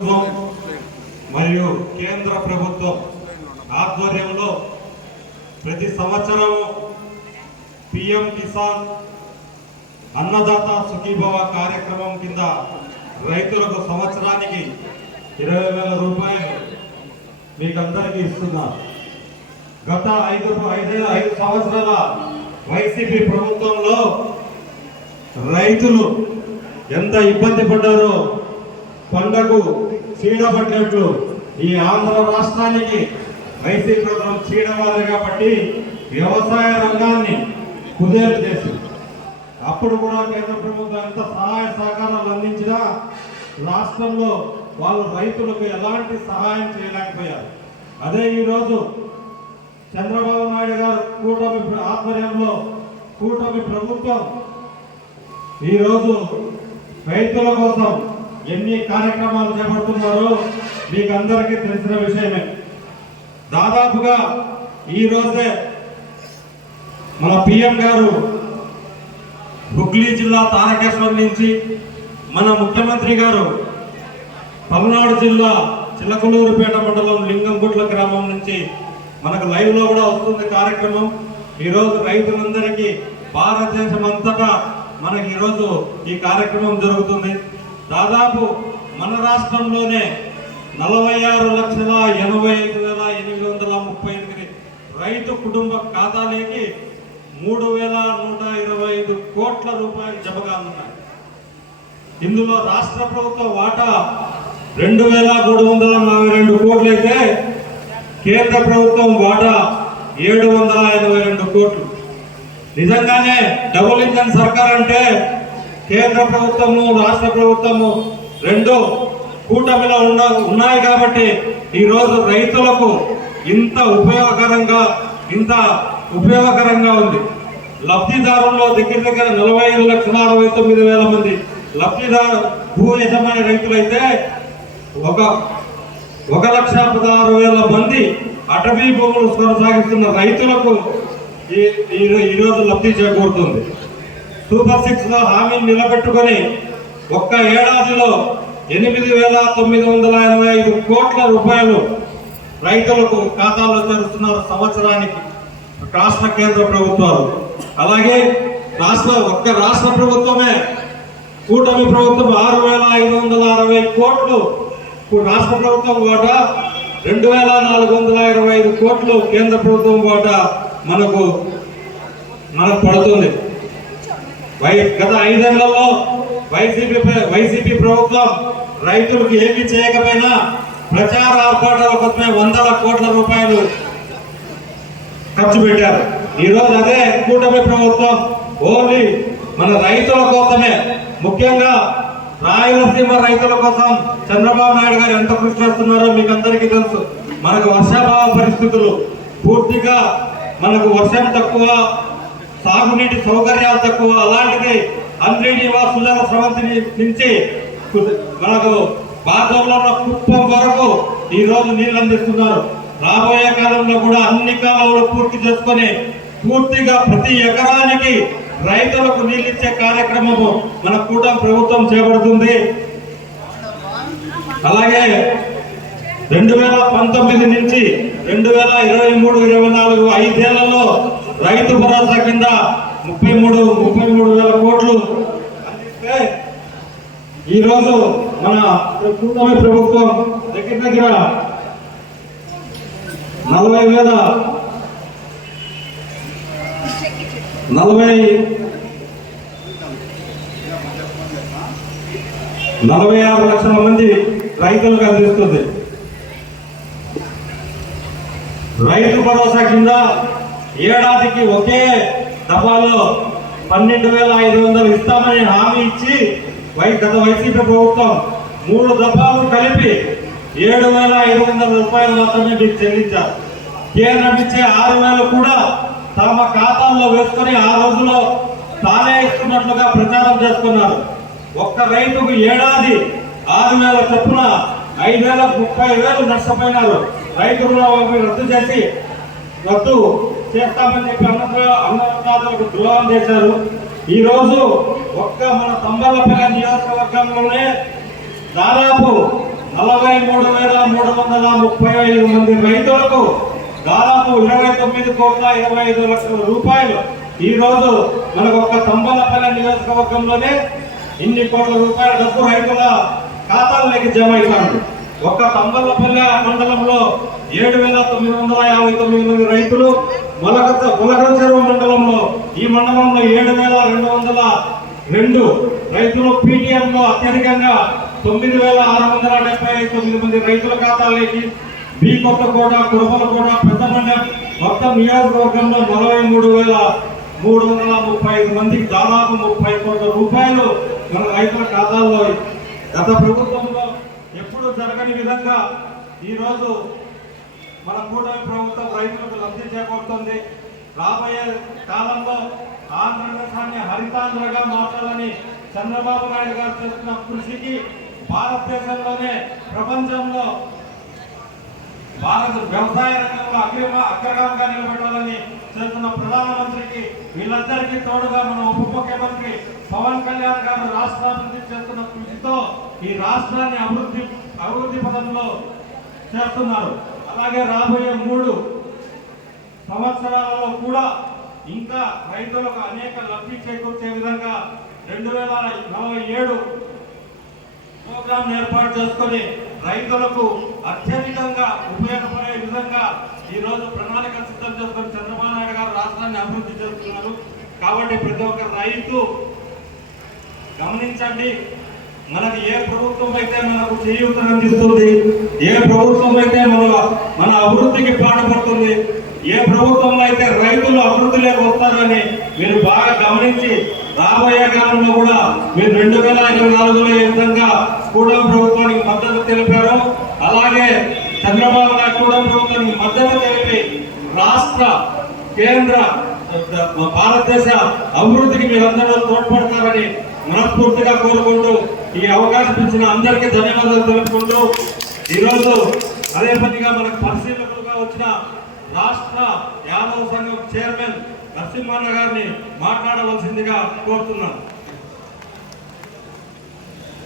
మరియు కేంద్ర ప్రభుత్వం ఆధ్వర్యంలో ప్రతి సంవత్సరం పిఎం కిసాన్ అన్నదాత సుఖీభవ కార్యక్రమం కింద రైతులకు సంవత్సరానికి 20,000 రూపాయలు మీకందరికీ ఇస్తున్నారు. గత 5 సంవత్సరాల వైసీపీ ప్రభుత్వంలో రైతులు ఎంత ఇబ్బంది పడ్డారో పంటకు చీడపట్టినట్లు ఈ ఆంధ్ర రాష్ట్రానికి వైసీపీ ప్రభుత్వం చీడవాలి కాబట్టి వ్యవసాయ రంగాన్ని కుదేలు చేసింది. అప్పుడు కూడా కేంద్ర ప్రభుత్వం ఎంత సహాయ సహకారాలు అందించినా రాష్ట్రంలో వాళ్ళు రైతులకు ఎలాంటి సహాయం చేయలేకపోయారు. అదే ఈరోజు చంద్రబాబు నాయుడు గారు కూటమి ఆధ్వర్యంలో కూటమి ప్రభుత్వం ఈరోజు రైతుల కోసం ఎన్ని కార్యక్రమాలు చేపడుతున్నారో మీకు అందరికీ తెలిసిన విషయమే. దాదాపుగా ఈ రోజే మన పిఎం గారు హుగ్లీ జిల్లా తారకేశ్వరం నుంచి, మన ముఖ్యమంత్రి గారు పల్నాడు జిల్లా చిలకలూరుపేట మండలం లింగంగుట్ల గ్రామం నుంచి మనకు లైవ్ లో కూడా వస్తుంది కార్యక్రమం. ఈరోజు రైతులందరికీ భారతదేశం అంతటా మనకి ఈరోజు ఈ కార్యక్రమం జరుగుతుంది. దాదాపు మన రాష్ట్రంలోనే 46,85,838 రైతు కుటుంబ ఖాతాలోకి 3,125 కోట్ల రూపాయలు జమగా ఉన్నాయి. ఇందులో రాష్ట్ర ప్రభుత్వ వాటా 2,342 కోట్లు అయితే కేంద్ర ప్రభుత్వం వాటా 782 కోట్లు. నిజంగానే డబుల్ ఇంజన్ సర్కార్ అంటే కేంద్ర ప్రభుత్వము రాష్ట్ర ప్రభుత్వము రెండు కూటమిలో ఉన్నాయి కాబట్టి ఈరోజు రైతులకు ఇంత ఉపయోగకరంగా ఉంది. లబ్ధిదారుల్లో దగ్గర 45,69,000 మంది లబ్ధిదారు భూ యజమాని రైతులైతే 1,16,000 మంది అటవీ భూములు కొనసాగిస్తున్న రైతులకు ఈరోజు లబ్ధి చేకూరుతుంది. సూపర్ 6 లో హామీని నిలబెట్టుకొని ఒక్క ఏడాదిలో 8,985 కోట్ల రూపాయలు రైతులకు ఖాతాల్లో చేరుస్తున్నారు సంవత్సరానికి రాష్ట్ర కేంద్ర ప్రభుత్వాలు. అలాగే రాష్ట్ర ప్రభుత్వమే కూటమి ప్రభుత్వం 6,560 కోట్లు రాష్ట్ర ప్రభుత్వం వాటా, 2,425 కోట్లు కేంద్ర ప్రభుత్వం వాటా మనకు పడుతుంది. గత 5 ఏళ్లలో వైసీపీ ప్రభుత్వం రైతులకు ఏమీ చేయకపోయినా ప్రచార ఆర్భాటాల కోసమే 100 కోట్ల రూపాయలు ఖర్చు పెట్టారు. ఈరోజు అదే కూటమి ప్రభుత్వం ఓన్లీ మన రైతుల కోసమే, ముఖ్యంగా రాయలసీమ రైతుల కోసం చంద్రబాబు నాయుడు గారు ఎంత కృషి చేస్తున్నారో మీకు అందరికీ తెలుసు. మనకు వర్షాభావ పరిస్థితులు పూర్తిగా, మనకు వర్షం తక్కువ, సాగునీటి సౌకర్యాలు తక్కువ. అలాంటిది అంద్రీనివాస్ సుజల స్రవంతి నుంచి మనకు బాధల్లో ఉన్న కుప్పం వరకు ఈ రోజు నీళ్లు అందిస్తున్నారు. రాబోయే కాలంలో కూడా అన్ని కాలువలు పూర్తి చేసుకొని పూర్తిగా ప్రతి ఎకరానికి రైతులకు నీళ్ళు ఇచ్చే కార్యక్రమము మన కూటమి ప్రభుత్వం చేపడుతుంది. అలాగే 2019 నుంచి 2023-24 5 ఏళ్లలో రైతు భరోసా కింద 33,000 కోట్లు అందిస్తే ఈరోజు మన కూటమి ప్రభుత్వం దగ్గర 46 లక్షల మంది రైతులకు అందిస్తుంది. రైతు భరోసా కింద ఏడాదికి ఒకే దఫాలో 12,500 ఇస్తామని హామీ ఇచ్చి గత వైసీపీ ప్రభుత్వం 3 దఫాలు కలిపి 7,500 రూపాయలు మాత్రమే మీకు చెల్లించారు. కేంద్రం ఇచ్చే 6,000 కూడా తమ ఖాతాల్లో వేసుకొని ఆ రోజులో తానే ఇస్తున్నట్లుగా ప్రచారం చేసుకున్నారు. ఒక్క రైతుకు ఏడాది 6,000 చొప్పున 5,30,000 నష్టపోయినారు. రైతు రుణమాఫీ రద్దు చేస్తామని చెప్పి అన్నదాతలకు ద్రోహం చేశారు. ఈ రోజు ఒక్క మన తంబలపల్లి నియోజకవర్గంలోనే దాదాపు 43,335 మంది రైతులకు దాదాపు 29,25,00,000 రూపాయలు ఈ రోజు మనకు ఒక్క తంబలపల్లి నియోజకవర్గంలోనే ఇన్ని కోట్ల రూపాయల డబ్బు రైతుల ఖాతాల్లోకి జమ అవుతారు. ఒక్క తంబలపల్లి మండలంలో 7,959 మంది రైతులు, ములకల చెరువు మండలంలో ఈ మండలంలో 7,202 రైతులు, PTM లో అత్యధికంగా 9,679 మంది రైతుల ఖాతాలోకి, బి కొత్తకోట, కురపలకోట, పెద్దమండ్యం మొత్తం నియోజకవర్గంలో 43,335 మందికి దాదాపు 30 కోట్ల రూపాయలు మన రైతుల ఖాతాల్లో గత ప్రభుత్వంలో ఎప్పుడు జరగని విధంగా ఈరోజు మన కూటమి ప్రభుత్వం రైతులకు లబ్ధి చేకూరుతుంది. రాబోయే కాలంలో ఆంధ్రప్రదేశాన్ని హరితాంధ్రగా మార్చాలని చంద్రబాబు నాయుడు గారు చేస్తున్న కృషికి భారతదేశంలోనే ప్రపంచంలో భారత వ్యవసాయ రంగంలో అగ్రగామిగా నిలబెట్టాలని చేస్తున్న ప్రధానమంత్రికి వీళ్ళందరికీ తోడుగా మన ఉప ముఖ్యమంత్రి పవన్ కళ్యాణ్ గారు రాష్ట్రాభివృద్ధి చేస్తున్న కృషితో ఈ రాష్ట్రాన్ని అభివృద్ధి పథంలో చేస్తున్నారు. అలాగే రాబోయే 3 సంవత్సరాలలో కూడా ఇంకా రైతులకు అనేక లబ్ధి చేకూర్చే విధంగా 2047 ప్రోగ్రాం ఏర్పాటు చేసుకొని రైతులకు అత్యధికంగా ఉపయోగపడే విధంగా ఈ రోజు ప్రణాళిక సిద్ధం చేసుకొని చంద్రబాబు నాయుడు గారు రాష్ట్రాన్ని అభివృద్ధి చేస్తున్నారు. కాబట్టి ప్రతి ఒక్క రైతు గమనించండి, మనకి ఏ ప్రభుత్వం అయితే మనకు చేయూతను అందిస్తుంది, ఏ ప్రభుత్వం అయితే మన అభివృద్ధికి పాటుపడుతుంది, ఏ ప్రభుత్వంలో అయితే రైతులు అభివృద్ధిలోకి వస్తారని మీరు బాగా గమనించి రాబోయే కాలంలో కూడా మీరు 2024లో ఏ విధంగా కూటమి ప్రభుత్వానికి మద్దతు తెలిపారో అలాగే చంద్రబాబు నాయుడు కూటమి ప్రభుత్వానికి మద్దతు తెలిపి రాష్ట్ర కేంద్ర భారతదేశ అభివృద్ధికి మీరందరూ తోడ్పడతారని మనస్ఫూర్తిగా కోరుకుంటూ ఈ అవకాశం ఇచ్చిన అందరికీ ధన్యవాదాలు తెలుపుకుంటూ ఈరోజు అదే పనిగా మనకు పరిశీలకులుగా వచ్చిన రాష్ట్ర యాదవ సంఘం చైర్మన్ నరసింహన్న గారిని మాట్లాడవలసిందిగా కోరుతున్నాను.